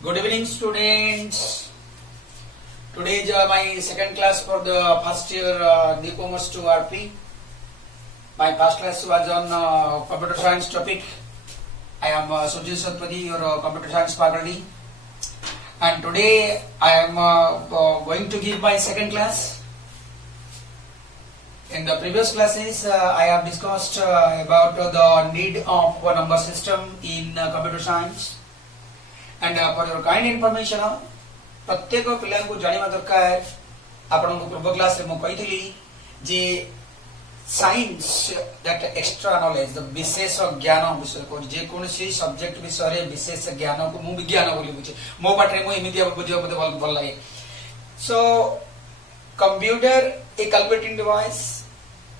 Good evening, students. Today is my second class for the first year Commerce 2 RP. My first class was on computer science topic. I am Sujit Satpathy, your computer science faculty. And today I am going to give my second class. In the previous classes, I have discussed about the need of a number system in computer science. And for your kind information, प्रत्येक पिला को जानिबा दरकार आपन को पूर्व class रे मो कहितली जे साइंस दैट एक्स्ट्रा नॉलेज द विशेष ज्ञान विषय को जे कोनसी सब्जेक्ट विषय रे विशेष ज्ञान को मु विज्ञान बोली बुझे मो बाटरे मो एमितिया बुझियो मते भल लागे. So computer A calculating device,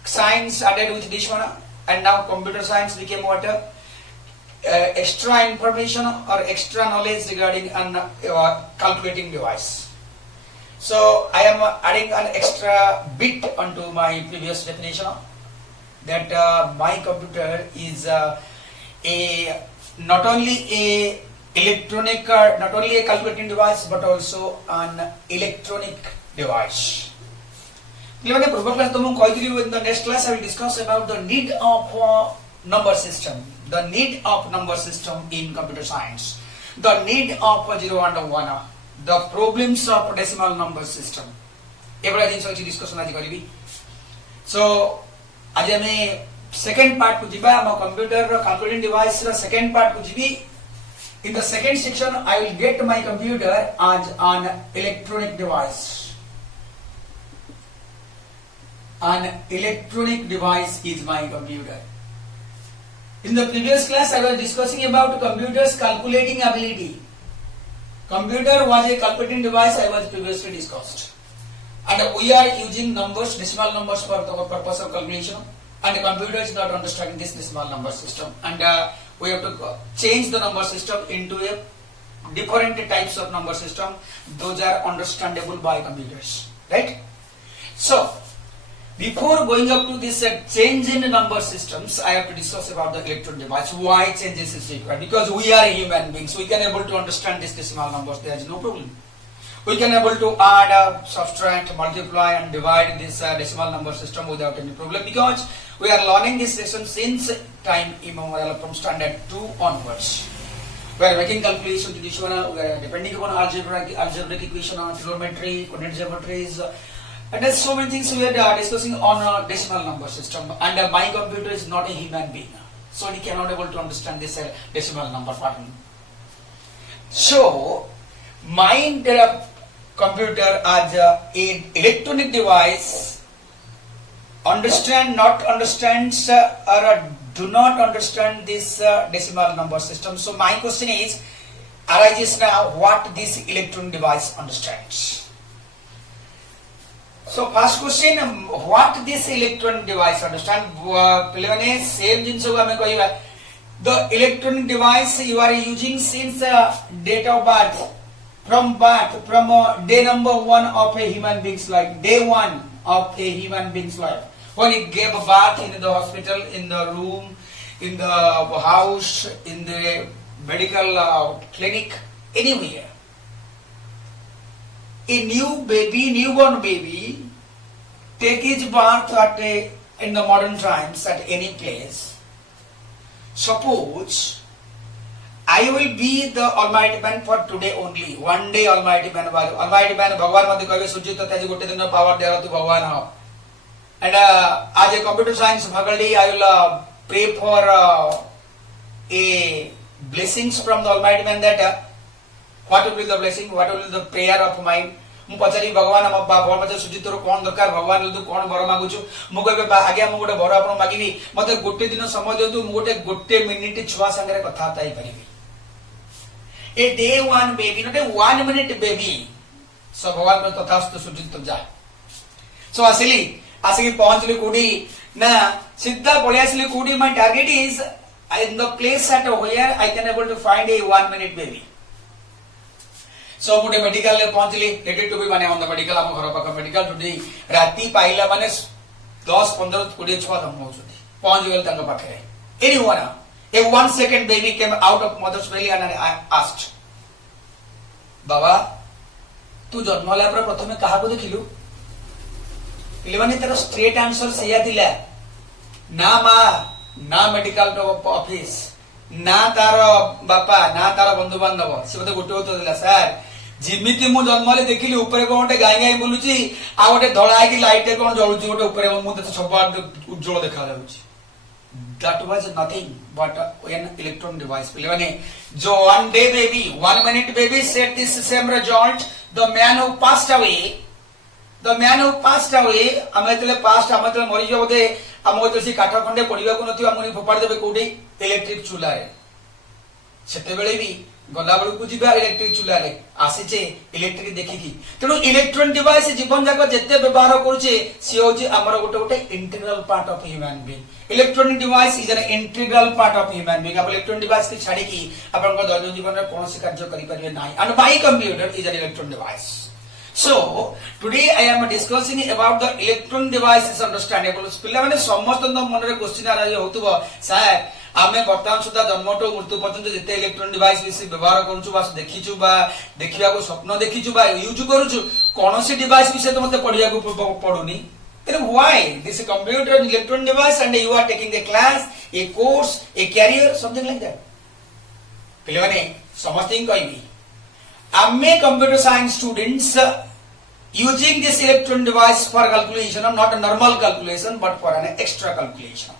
science added with this one, and now computer science became what extra information or extra knowledge regarding an calculating device. So I am adding an extra bit onto my previous definition that my computer is a not only a electronic not only a calculating device but also an electronic device. In the next class I will discuss about the need of number system, the need of number system in computer science, the need of 0 and 1, the problems of decimal number system. Everything is discussion aji karibi. So aji ame second part ku jiba am computer calculating device ra second part ku jibi. In the second section I will get my computer as an electronic device. An electronic device is my computer. In the previous class I was discussing about computers calculating ability. Computer was a calculating device I was previously discussed. And we are using numbers, decimal numbers for the purpose of calculation. And the computer is not understanding this decimal number system. And we have to change the number system into a different types of number system. Those are understandable by computers. Right? So, before going up to this change in number systems, I have to discuss about the electronic device. Why changes is required? Because we are human beings. We can able to understand this decimal numbers. There is no problem. We can able to add, subtract, multiply and divide this decimal number system without any problem. Because we are learning this lesson since time immemorial from standard 2 onwards. We are making calculation to this one. We are depending upon algebraic equation, trigonometry, coordinate geometries. And there's so many things we are discussing on a decimal number system, and my computer is not a human being, so it cannot able to understand this decimal number pattern. So, my computer as an electronic device not understands or do not understand this decimal number system. So my question is arises now, what this electronic device understands. So first question, what this electronic device understand? Same the electronic device you are using since date of birth, from day number 1 of a human being's life, day 1 of a human being's life. When it gave birth in the hospital, in the room, in the house, in the medical clinic, anywhere. A newborn baby, take his birth in the modern times at any place. Suppose I will be the Almighty Man for today only. One day Almighty Man, Bhagwan madhya kahibe Sujita taji gote din power dera tu Bhagwan ho. And as a computer science faculty, I will pray for a blessings from the Almighty Man that what will be the blessing, what will be the prayer of mine. ମୁଁ ପଚାରି ଭଗବାନ ଭଗବାନ ମତେ ସୁଜିତର କଣ ଦରକାର, ଭଗବାନ ଯଦି କଣ ବର ମାଗୁଛୁ, ମୁଁ କହିବି ଆଜ୍ଞା ମୁଁ ଗୋଟେ ବର ଆପଣ ମାଗିବି, ମତେ ଗୋଟେ ଦିନ ସମୟ ଦିଅନ୍ତୁ, ମୁଁ ଗୋଟେ ମିନିଟ ଛୁଆ ସାଙ୍ଗରେ କଥାବାର୍ତ୍ତା ହେଇପାରିବି. A day 1 baby, not a 1 minute baby. So ଭଗବାନ ତଥାସ୍ତୁ ସୁଜିତ ଯା. ସୋ ଆସିକି ପହଞ୍ଚିଲି କୋଉଠି ନା ସିଧା ପଳେଇ ଆସିଲି କୋଉଠି. My target is in the place at where I can able to find a 1 minute baby. So मुझे मेडिकल ले पहुंचली, ready to be माने on the medical आम घर पाखा medical today राती पाइला माने 10-15-20 छुआ दम हो चुकी पहुंच गए तंग पाखे. Anyone, a 1 second baby came out of mother's belly and I asked, बाबा तू जन्म होला पर प्रथमे कहा को देखिलु पिले माने तार स्ट्रेट आंसर सेया दिला ना मा ना मेडिकल ऑफिस ना तार बापा ना तार बंधु बांधव से मते गोटे उत्तर दिला सर जिमिति मु जन्मले देखिली ऊपर कोन गोटे गाई गाई बुलुची आ गोटे धळा की लाइट कोन जळुची गोटे ऊपर मु त सब उज्जवल देखा जाउची that was nothing but an electron device पिले माने जो one day baby 1 minute baby said this same result the man who passed away आमे पास्ट आमे मरी जो बोधे आमो तो सी काठ खंडे पड़िबा को नथि आमनी फोपाड़ देबे कोडी इलेक्ट्रिक चूल्हा रे सेते बेले भी गला बेलू को जीवा इलेक्ट्रिक चूल्हा रे आसीचे इलेक्ट्रिक देखिकी तेनु इलेक्ट्रॉन डिवाइस जीवन जाक जते व्यवहार करूचे सी होची हमर गोटे गोटे integral part of human being electronic device is an integral part of human being आप इलेक्ट्रॉनिक डिवाइस की छाडी की आपन को दैनिक जीवन रे कोनोसी कार्य करि परिबे नाही and bye computer is an electronic device. So today I am discussing about the electron device is understandable. पिला माने समस्त मन रे क्वेश्चन आ रही होतबो सर आमे वर्तमान सुधा जन्मटो मृत्यु पर्यंत जते इलेक्ट्रॉन डिवाइस विषय व्यवहार करूछु बा देखिछु बा देखिया को स्वप्न देखिछु बा यूज करूछु कोनोसी डिवाइस विषय तो मते पढिया को पढुनी. Then why this computer electron device and you are taking the class a course a career something like that. पिला माने समस्त इन कहबी आमे computer science students using this electron device for calculation, not a normal calculation but for an extra calculation.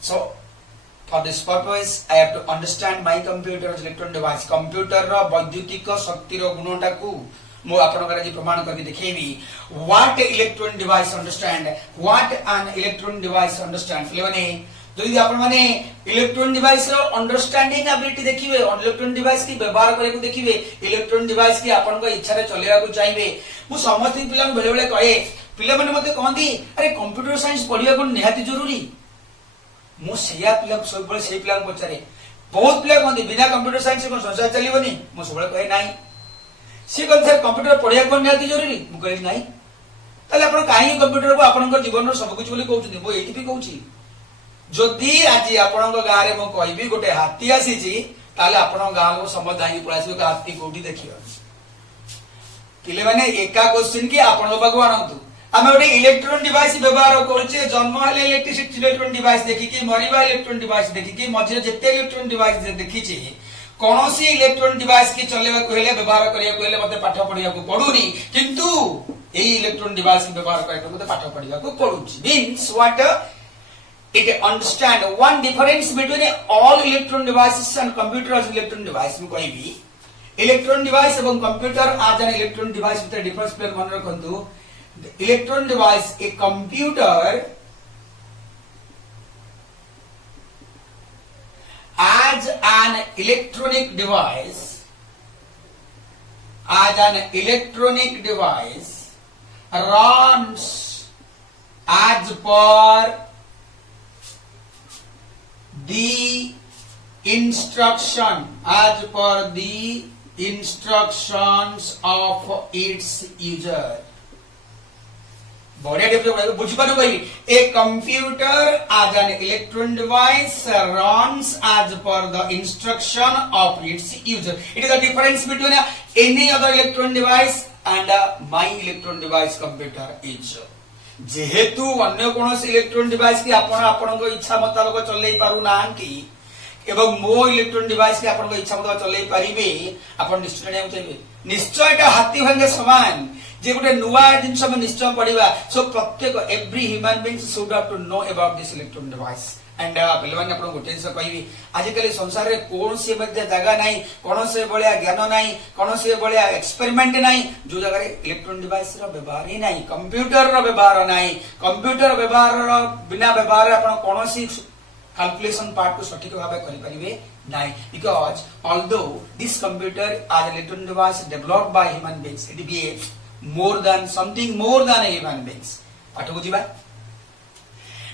So for this purpose I have to understand my computer electron device. Computer ro वैद्युतिक शक्ति रो गुणटा को मो आपन करे जे प्रमाण करके देखेबी. What electron device understand, what an electron device understand. लेवने যদি আপন মানে ইলেকট্রন ডিভাইস র अंडरस्टैंडिंग एबिलिटी देखिबे इलेक्ट्रॉन डिवाइस की व्यवहार करे को देखिबे इलेक्ट्रॉन डिवाइस की आपन को इच्छा रे चलेवा को चाहिबे. मु समस्त पिला बेले बेले कहे पिला माने मते कहंदी अरे कंप्यूटर साइंस पढिया को निहाती जरूरी. मु सेया पिला सब बेले से पिला पचारे बहुत पिला कहंदी बिना कंप्यूटर साइंस को संसार चलीबनी. मु सब बेले कहे नाही से कन्सेप्ट कंप्यूटर पढिया को निहाती जरूरी. मु कहे नाही ताले आपन काहे कंप्यूटर को आपन को जीवन रो सब कुछ बोली कहउछनी. मु एठी भी कहउछी जदि आज आपण गाँव में मुझे कहबी गोटे हाथी आसी आपण गाँव को समझ दाई पड़ासी हाथी कोठी देखियो पिले माने एका क्वेश्चन की आपण पाखु आनतु आमे गोटे इलेक्ट्रॉन डिवाइस व्यवहार करूचे जन्म हेले इलेक्ट्रिसिटी इलेक्ट्रॉन डिवाइस देखिकी मरिबा इलेक्ट्रॉन डिवाइस देखिकी मझे जते इलेक्ट्रॉन डिवाइस देखिछि कोनोसी इलेक्ट्रॉन डिवाइस की चलेबा को हेले व्यवहार करिया को हेले मते पाठ पढिया को पढुनी किंतु एई इलेक्ट्रॉन डिवाइस की व्यवहार करिया को मते पाठ पढिया को पढुछि. Means what it understand one difference between all electron devices and computer as electron device. mu kahibi electron device ebong computer as an electron device with a difference player मन रखंतु. electron device a computer as an electronic device runs as per the instructions of its user. बढ़िया develop बुझ पानु भाई a computer as an electron device runs as per the instruction of its user. It is the difference between any other electron device and my electron device computer is. जेहेतु अन्य कोनोसी electron device की आपण इच्छा मुताबिक चलै पारु नांती एवं मो इलेक्ट्रॉन डिवाइस की आपण इच्छा मुताबिक चलै परिबे आपण निश्चय नै चाहिए निश्चय का हाथी भंगे समान जे गोटे नुवा जिंस हम निश्चय पढिबा. सो प्रत्येक every human being should have to know about this electron device and पिलवान आपण गोटे जिंस कहबी आज कल संसार रे कोन से मध्य जगह नाही कोन से बळिया ज्ञान नाही कोन से बळिया एक्सपेरिमेंट नाही जो जगह रे इलेक्ट्रॉन डिवाइस रो व्यवहार ही नाही कंप्यूटर रो व्यवहार नाही. कंप्यूटर व्यवहार रो बिना व्यवहार आपण कोनोसी कैलकुलेशन पार्ट को सठिक भाबे करि परिबे नाही because although this computer as electron device developed by human beings it be more than something more than a human beings. पाठ बुझिबा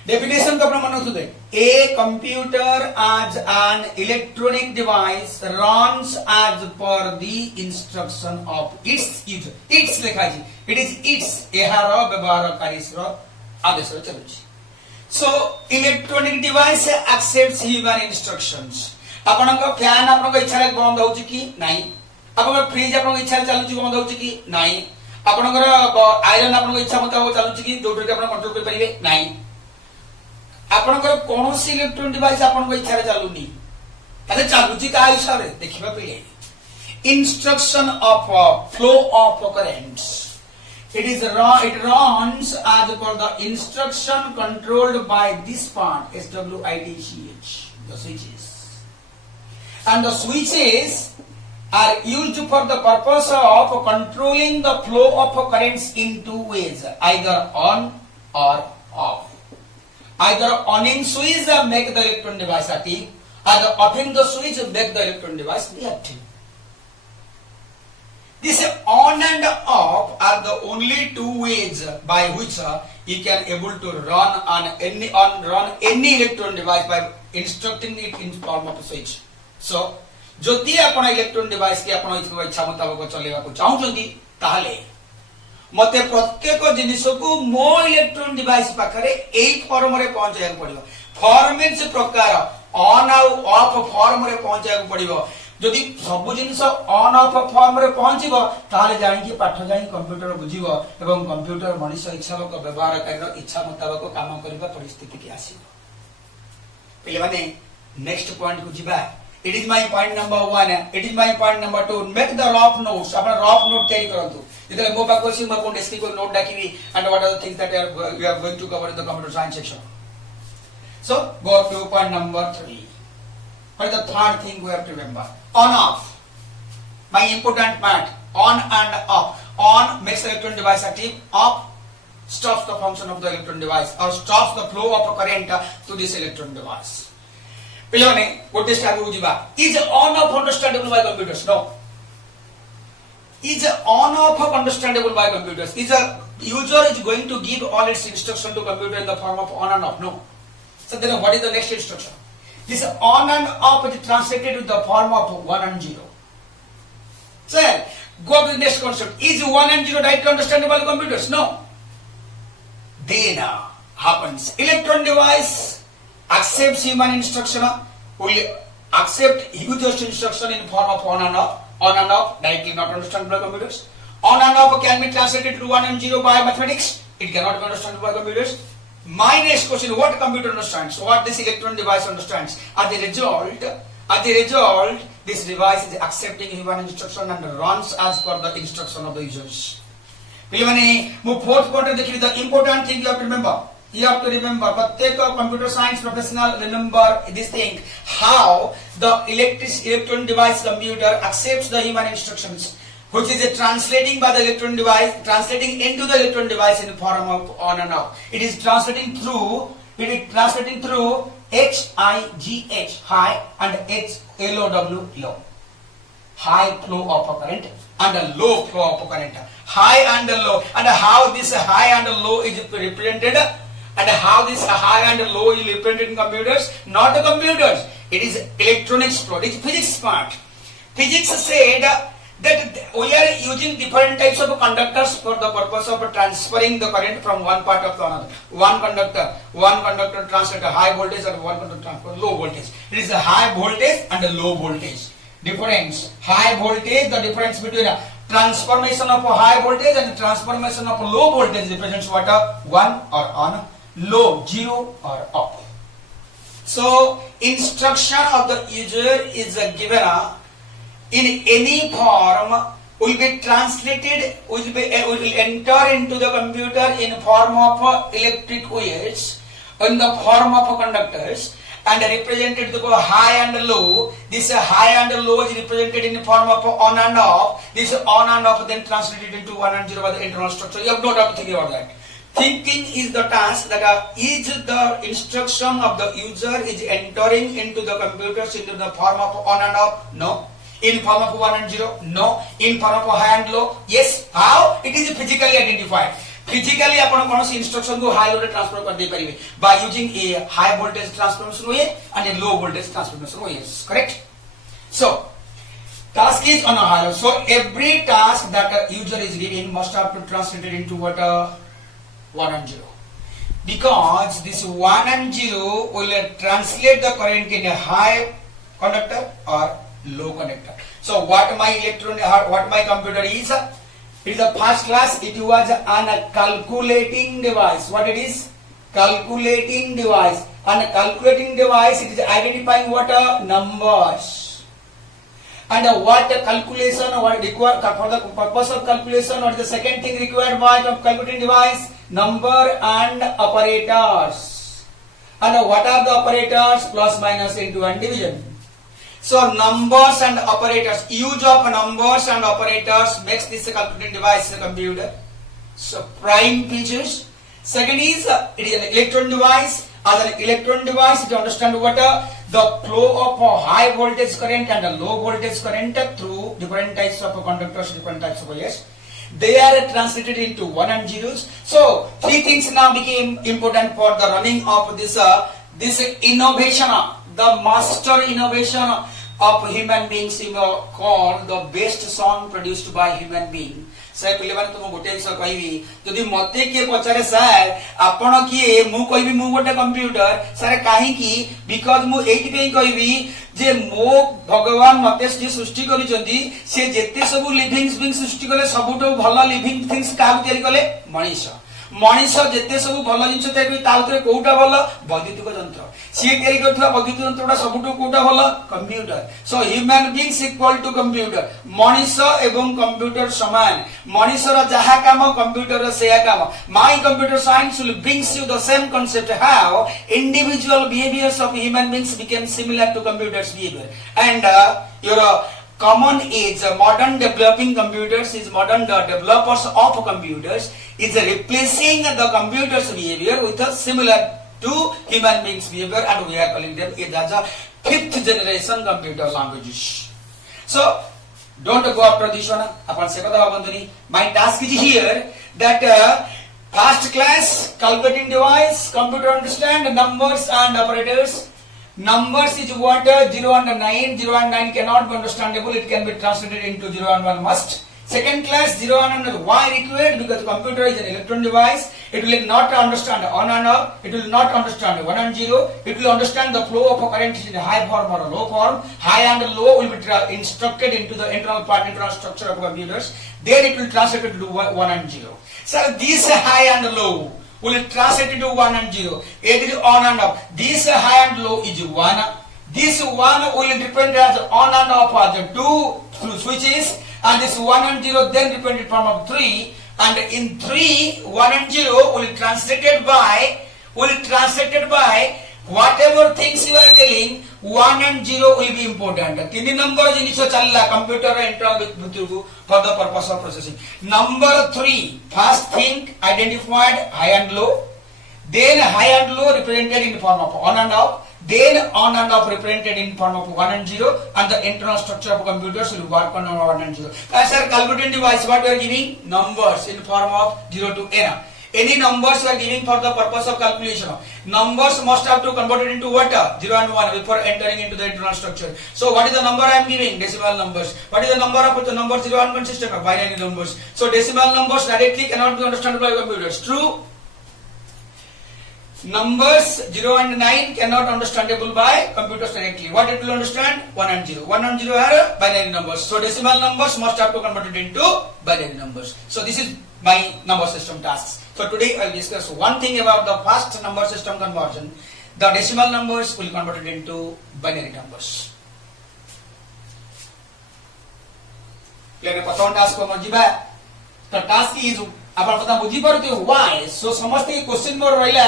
डेफिनेशन को प्रमाण होते a computer as an electronic device runs as per the instruction of its user. its लिखा जी it is its एहार व्यवहारकारी रो आदेश चलुछि. So electronic device accepts human instructions. आपन को फैन आपन को इच्छा रे बंद होउछि कि नाही आपन फ्रिज आपन इच्छा चालू छि बंद होछि कि नाही आपनकर आयरन आपन इच्छा मुताबिक चालू छि कि जोटर के आपन कंट्रोल कर परिबे नाही आपनकर कोनोसी इलेक्ट्रॉनिक डिवाइस आपन इच्छा रे चालू नी ताले चालू छि का हिसाब रे देखिबा पड़े instruction of flow of currents. It runs as per the instruction controlled by this part SWITCH, the switches. And the switches are used for the purpose of controlling the flow of currents in two ways, either on or off. Either on-in switch make the electron device active, either off-in the switch make the electron device reactive. This on and off are the only two ways by which you can able to run any electron device by instructing it in form of a switch. So, जदि आपण electron device के आपण इच्छा मुताबिक चलेबा को चाहउछंती ताहले मते प्रत्येक जिनिस को मो इलेक्ट्रॉन डिवाइस पाखरे एई फॉर्म रे पहुंचाय पड़िबो फॉर्मेट्स प्रकार ऑन आउ ऑफ फॉर्म रे पहुंचाय पड़िबो जदि सब जिनिस ऑन ऑफ फॉर्म रे पहुंचीबो ताहले जानि कि पाठ जानि कंप्यूटर बुझिबो एवं कंप्यूटर मनुष्य इच्छा को व्यवहार कर इच्छा मुताबिक काम करबा परिस्थिति के आसीबो पहिले माने नेक्स्ट पॉइंट को जिबा It is my point number 1. It is my point number 2. Make the rough notes. अपना rough note तैयारी करंतु. इधर मो पाको सी मो कोन डेस्क को note डाकिबी and what are the things that we are going to cover in the computer science section. So go to point number 3. What is the third thing we have to remember? On off. My important part. On and off. On makes the electron device active. Off stops the function of the electron device or stops the flow of a current to this electron device. Pilone, what this type of is on off understandable by computers? No. Is on off understandable by computers? Is a user is going to give all its instruction to computer in the form of on and off? No. So then what is the next instruction? This on and off is translated with the form of 1 and 0. So go to the next concept. Is 1 and 0 directly understandable by computers? No. Then happens electron device accepts human instruction, will accept user's instruction in form of on and off, directly not understood by computers. On and off can be translated to 1 and 0 by mathematics. It cannot be understood by computers. My next question: what computer understands? What this electron device understands? As a result, this device is accepting human instruction and runs as per the instruction of the users. Fourth point, the important thing you have to remember. You have to remember, pratyek computer science professional remember this thing, how the electron device computer accepts the human instructions, which is translating by the electron device, translating into the electron device in the form of on and off. It is translating through HIGH, high, and HLOW, low. High flow of current and a low flow of current. High and low. And how this high and low is represented? And how this high and low is represented in computers? Not the computers. It is electronics flow. It is physics part. Physics said that we are using different types of conductors for the purpose of transferring the current from one part of the another. One conductor transmits a high voltage and one conductor transmits low voltage. It is a high voltage and a low voltage. Difference. High voltage, the difference between a transformation of a high voltage and transformation of a low voltage represents what? 1 or on. Low, 0 or up. So instruction of the user is given in any form, will be translated, will enter into the computer in form of electric wires, in the form of conductors, and represented the high and low. This high and low is represented in the form of on and off. This on and off then translated into 1 and 0 by the internal structure. You have no doubt to think about that. Thinking is the task that is the instruction of the user is entering into the computers into the form of on and off? No. In form of 1 and 0? No. In form of high and low? Yes. How? It is physically identified. Physically, आपण कौन सी instruction को high load transfer कर दे परिवे by using a high voltage transformation way and a low voltage transformation way. Correct? So, task is on a high load. So every task that a user is giving must have to translate it into what 1 and 0. Because this 1 and 0 will translate the current in a high conductor or low connector. So what my computer is? It is a first class. It was an calculating device. What it is? Calculating device. And a calculating device, it is identifying what numbers. And what calculation, what required for the purpose of calculation, what is the second thing required by the calculating device? Number and operators. And what are the operators? Plus, minus, into, and division. So numbers and operators, use of numbers and operators makes this calculating device a computer. So prime features. Second is it is an electron device. As an electron device, to understand what the flow of a high voltage current and a low voltage current through different types of conductors, different types of wires. They are translated into 1 and zeros. So three things now became important for the running of this innovation, the master innovation of human beings, called the best song produced by human being. Sir पिले माने तुम गोटे विषय कहबी जदि मते के पचारे sir आपण किए मु कहबी मु गोटे कंप्यूटर सर काहे की बिकॉज़ मु एठी पे कहबी जे मो भगवान मते जे सृष्टि करिसंती से जेते सब लिविंग थिंग्स सृष्टि कले सबुठो भलो लिविंग थिंग्स का तयारी कले मनीष मनीष जेते सब भलो जिंस तयारी ता उतरे कोउटा भलो वैद्युतिक यंत्र सी तयारी करथवा वैद्युतिक यंत्रटा सबुठो कोउटा भलो computer so human beings equal to computer मनीष एवं कंप्यूटर समान मनीष रा जहा काम कंप्यूटर रा सेया काम my computer science will brings you the same concept how individual behaviours of human beings became similar to computers behaviour and your common is modern developing computers is modern developers of computers is replacing the computers behavior with a similar to human beings behavior and we are calling them as a fifth generation computer languages. So don't go after this one upon sekada bandhani. My task is here that first class calculating device computer understand numbers and operators. Numbers is what 0 and 9. 0 and 9 cannot be understandable. It can be translated into 0 and 1 must. Second class 0 and 1 why required? Because computer is an electron device. It will not understand on and off. It will not understand 1 and 0. It will understand the flow of a current in a high form or a low form. High and low will be instructed into the internal structure of computers. Then it will translate it to 1 and 0. So this high and low will translate into 1 and 0. It is on and off. This high and low is 1. This 1 will depend as on and off as 2 switches, and this 1 and 0 then depend in form of 3. And in 3, 1 and 0 will translated by whatever things you are telling. 1 and 0 will be important. Tini number jinich challa computer internal for the purpose of processing. Number 3, first thing identified high and low. Then high and low represented in form of on and off. Then on and off represented in form of 1 and 0. And the internal structure of computers will work on 1 and 0. As a calculating device, what we are giving? Numbers in form of 0 to n. Any numbers you are giving for the purpose of calculation. Numbers must have to convert it into what? 0 and 1 before entering into the internal structure. So what is the number I am giving? Decimal numbers. What is the number of the number 0 and 1 system? Binary numbers. So decimal numbers directly cannot be understood by computers. True? Numbers 0 and 9 cannot understandable by computers directly. What it will understand? 1 and 0. 1 and 0 are binary numbers. So decimal numbers must have to convert it into binary numbers. So this is my number system tasks. So today I will discuss one thing about the first number system conversion. The decimal numbers will convert it into binary numbers. Clear? प्रथम task को मजिबा. The task is आपण पता बुझी परते why. So समस्त question मोर रहिला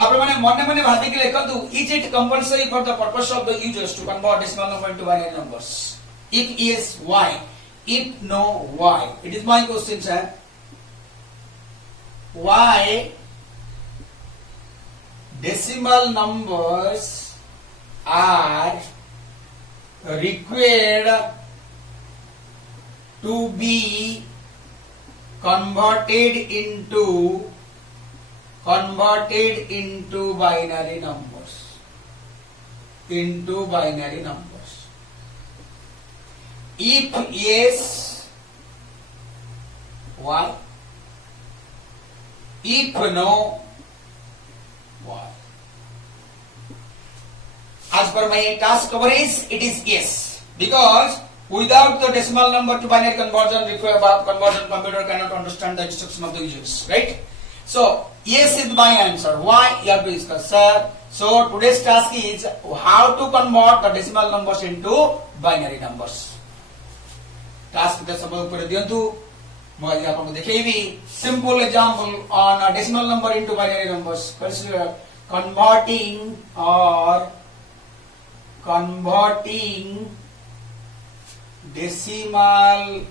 आपण माने मने भाबी के लेखंतु is it compulsory for the purpose of the users to convert decimal number into binary numbers? If yes, why? If no, why? It is my question, sir. Why decimal numbers are required to be converted into binary numbers. If yes, why? If no, why? As per my task coverage, it is yes. because without the decimal number to binary conversion conversion computer cannot understand the instruction of the users, right? So yes is my answer. Why? You have to discuss, sir. So today's task is how to convert the decimal numbers into binary numbers. Task the sabab pura diyantu. Mo aji apanku dekheibi simple example on a decimal number into binary numbers. Consider converting decimal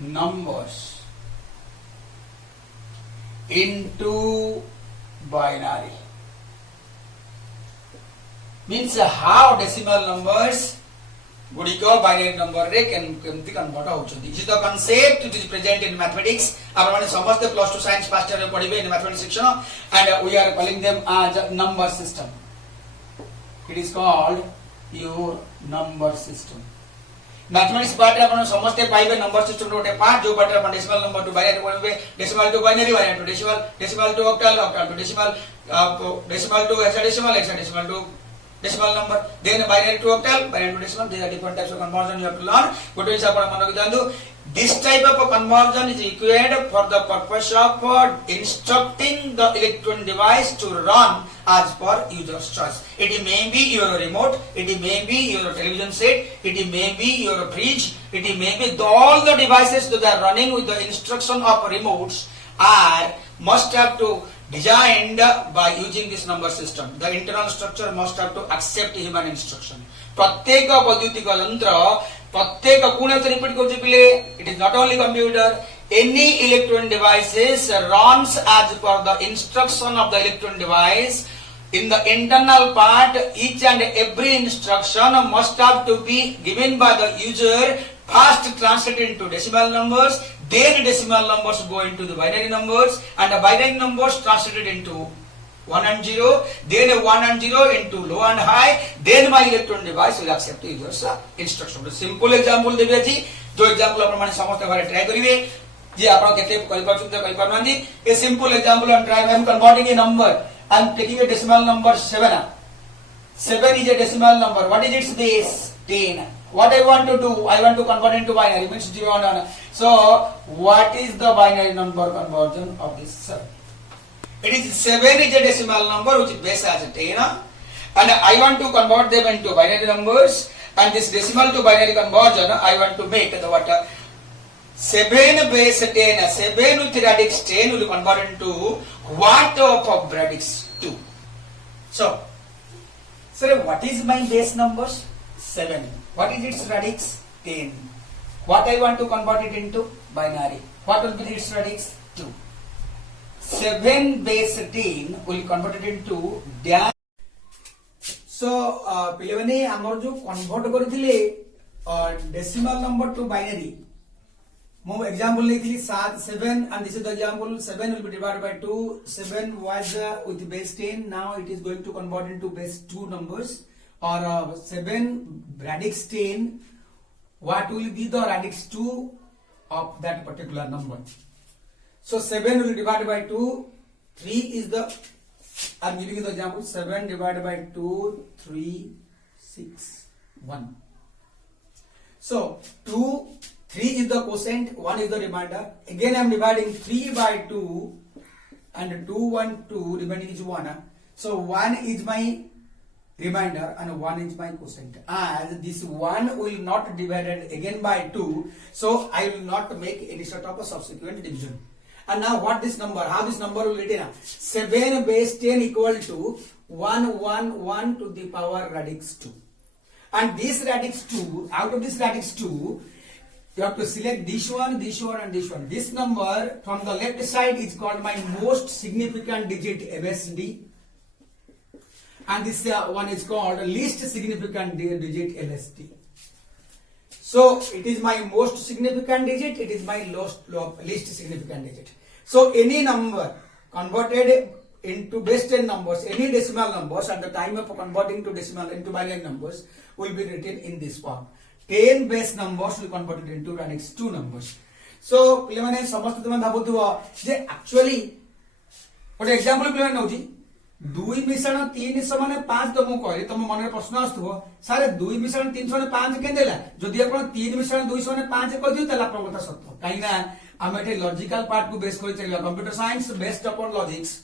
numbers into binary. Means how decimal numbers गुड़िक binary number रे केमती convert होउछन. This is the concept it is present in mathematics. आपण माने समस्त plus 2 science first year में पढिबे in mathematics section and we are calling them as number system. It is called your number system. Mathematics part रे आपण समस्त पाइबे number system रो गोटे पार्ट जो पार्ट रे आपण डेसिमल नंबर टू बाइनरी पढिबे. Decimal to binary binary to decimal to octal octal to decimal to hexadecimal hexadecimal to decimal number, then binary to octal, binary to decimal. These are different types of conversion you have to learn. But we say this type of conversion is required for the purpose of instructing the electronic device to run as per user's choice. It may be your remote, it may be your television set, it may be your fridge, it may be all the devices that are running with the instruction of remotes are must have to designed by using this number system. The internal structure must have to accept human instruction. प्रत्येक वैद्युतिक यंत्र प्रत्येक Pune repeat कर पिले. It is not only computer. Any electronic devices runs as per the instruction of the electronic device. In the internal part, each and every instruction must have to be given by the user. First translated into decimal numbers, then decimal numbers go into the binary numbers, and the binary numbers translated into 1 and 0, then 1 and 0 into low and high, then my electronic device will accept the user's instruction. Simple example देबे छी, जो example आपण माने समस्त घरे try करिवे जे आपण केते करि पाछुते करि पारनांदी. A simple example on try. I am converting a number. I am taking a decimal number 7. 7 is a decimal number. What is its base? 10. What I want to do? I want to convert into binary, means 0 and 1. So, what is the binary number conversion of this 7? It is 7 is a decimal number which is base as 10, and I want to convert them into binary numbers, and this decimal to binary conversion I want to make the what? 7 base 10, 7 with radix 10 will convert into what of radix 2. So, sir, what is my base numbers? 7. What is its radix? 10. What I want to convert it into? Binary. What will be its radix? 2. 7 base 10 will convert it into dash. So, पिलेवने आमर जो convert करथिले decimal number to binary. Mo example लेथिली 7 and this is the example. 7 will be divided by 2. 7 was with base 10. Now it is going to convert into base 2 numbers. Or 7 radix 10, what will be the radix 2 of that particular number? So 7 will be divided by 2, 3 is the, I am giving you the example, 7 divided by 2, 3, 6, 1. So 2, 3 is the quotient, 1 is the remainder. Again I am dividing 3 by 2 and 2, 1, 2, remaining is 1. So 1 is my remainder and 1 is my quotient. As this 1 will not divided again by 2, so I will not make any sort of a subsequent division. And now what this number, how this number will written? 7 base 10 equal to 111 to the power radix 2. And this radix 2, out of this radix 2, you have to select this one, this one and this one. This number from the left side is called my most significant digit MSD. And this one is called least significant digit LSD. So it is my most significant digit, it is my least significant digit. So any number converted into base 10 numbers, any decimal numbers at the time of converting to decimal into binary numbers will be written in this form. 10 base numbers will convert it into radix 2 numbers. So पिलेमाने समस्त तुम भाबुथुवा जे actually गोटे example पिलेमाने नउची 2 मिश्रण 3 समान 5 तो मु कहली तुम मन प्रश्न आसुव सारे 2 मिश्रण 3 समान 5 के देला जदि आपण 3 मिश्रण 2 समान 5 कह दियो तला आपण कथा सत्य काई ना हम एटे लॉजिकल पार्ट को बेस कर चलिया computer science based upon logics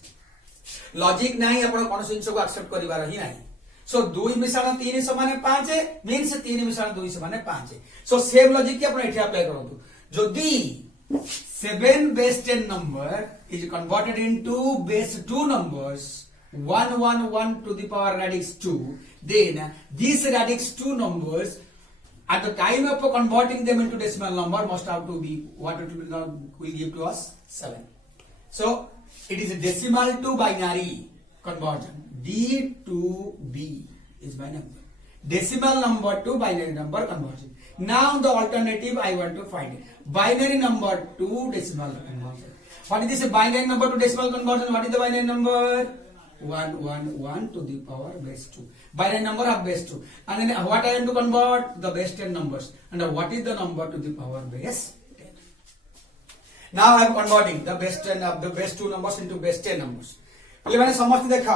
logic नहीं आपण कोन जिंस को एक्सेप्ट करिवार ही नहीं सो 2 मिश्रण 3 समान 5 मींस 3 मिश्रण 2 समान 5 सो सेम लॉजिक की आपण एठी अप्लाई करंतु जदि 7 base 10 number is converted into base 2 numbers 111 to the power radix 2 then these radix 2 numbers at the time of converting them into decimal number must have to be what it will give to us 7 so it is a decimal to binary conversion D to B is binary number decimal number to binary number conversion now the alternative I want to find binary number to decimal conversion what is this binary number to decimal conversion what is the binary number 111 to the power base 2 binary number of base 2 and then what I am to convert the base 10 numbers and what is the number to the power base 10 now I am converting the base 10 of the base 2 numbers into base 10 numbers पहले मैंने समझ देखा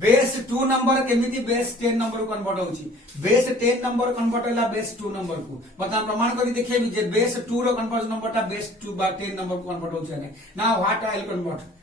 base 2 number केमिति base 10 number को convert होची base 10 number convert होला base 2 number को मतलब प्रमाण करी देखेबी जे बेस 2 रो कन्वर्जन नंबर ता बेस 2 बा 10 नंबर को कन्वर्ट होची नै now what I will convert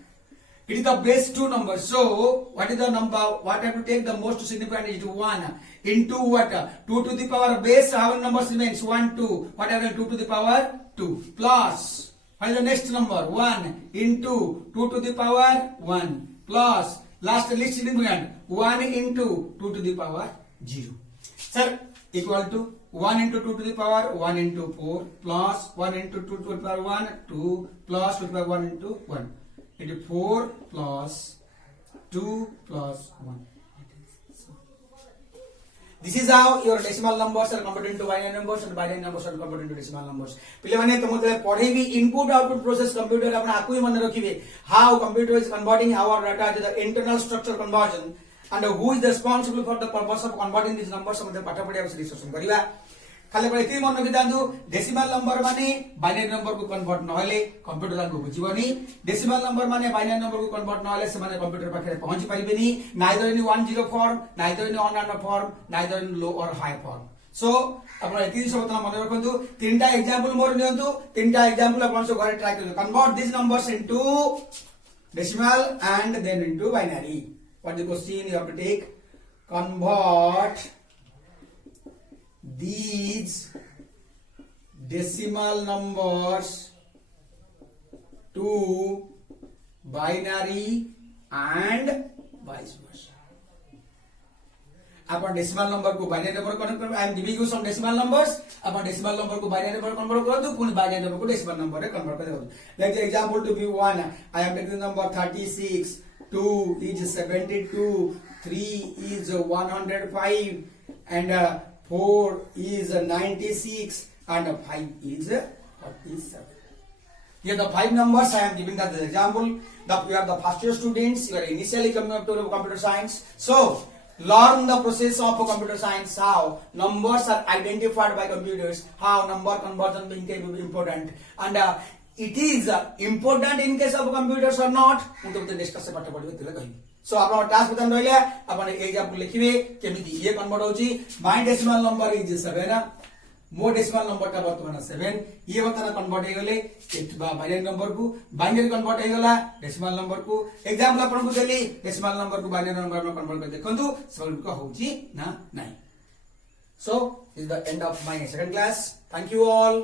it is the base 2 number so what is the number what I have to take the most significant is 1 into what 2 to the power base how many numbers remains 1 2 what I have 2 to the power 2 plus what is the next number 1 into 2 to the power 1 plus last least significant 1 into 2 to the power 0 sir equal to 1 into 2 to the power 1 into 4 plus 1 into 2 to the power 1 2 plus 2 to the power 1 into 1 it is 4 plus 2 plus 1 this is how your decimal numbers are converted into binary numbers and binary numbers are converted into decimal numbers pile mane तुम तले पढेबी input output process computer आपण आकु ही मन रखिबे how computer is converting our data to the internal structure conversion and who is responsible for the purpose of converting these numbers हम पाठ पढिया से discussion करिवा खाली पळे ती मन रखि दांदु डेसिमल नंबर माने बाइनरी नंबर को कन्वर्ट न होले कंप्यूटर को बुझिबनी डेसिमल नंबर माने बाइनरी नंबर को कन्वर्ट न होले से माने कंप्यूटर पाखे पहुंची परिबेनी neither in 10 form neither in on and form neither in low or high form so आपण एती सब तना मन रखंतु तीनटा एग्जांपल मोर नियंतु तीनटा एग्जांपल आपण सो घरे ट्राई करु convert this numbers into decimal and then into binary what the question you have to take convert these decimal numbers to binary and vice versa. अपन डेसिमल नंबर को बाइनरी नंबर कन्वर्ट कर I am giving you some decimal numbers अपन decimal number को binary number convert कर दो पुनी binary number को decimal number रे कन्वर्ट कर दो like the example to be 1 I am taking number 36 2 is 72 3 is 105 and 4 is 96 and 5 is 47. Here the 5 numbers I am giving that the example. You are the first year students. You are initially coming up to computer science. So learn the process of computer science. How numbers are identified by computers. How number conversion being important and it is important in case of computers or not. मुझे तो discuss से पाठ पढ़िबे तिले कहि सो आपण task बतन रहले आपण example लिखिबे केमिति ये कन्वर्ट होची माय डेसिमल नंबर इज 7 मो डेसिमल नंबर का वर्तमान 7 ये बतन कन्वर्ट हे गले बाइनरी नंबर को बाइनरी कन्वर्ट हे गला डेसिमल नंबर को एग्जांपल आपण को देली डेसिमल नंबर को बाइनरी नंबर में कन्वर्ट कर देखंतु सब को होची ना नहीं so is the end of my second class thank you all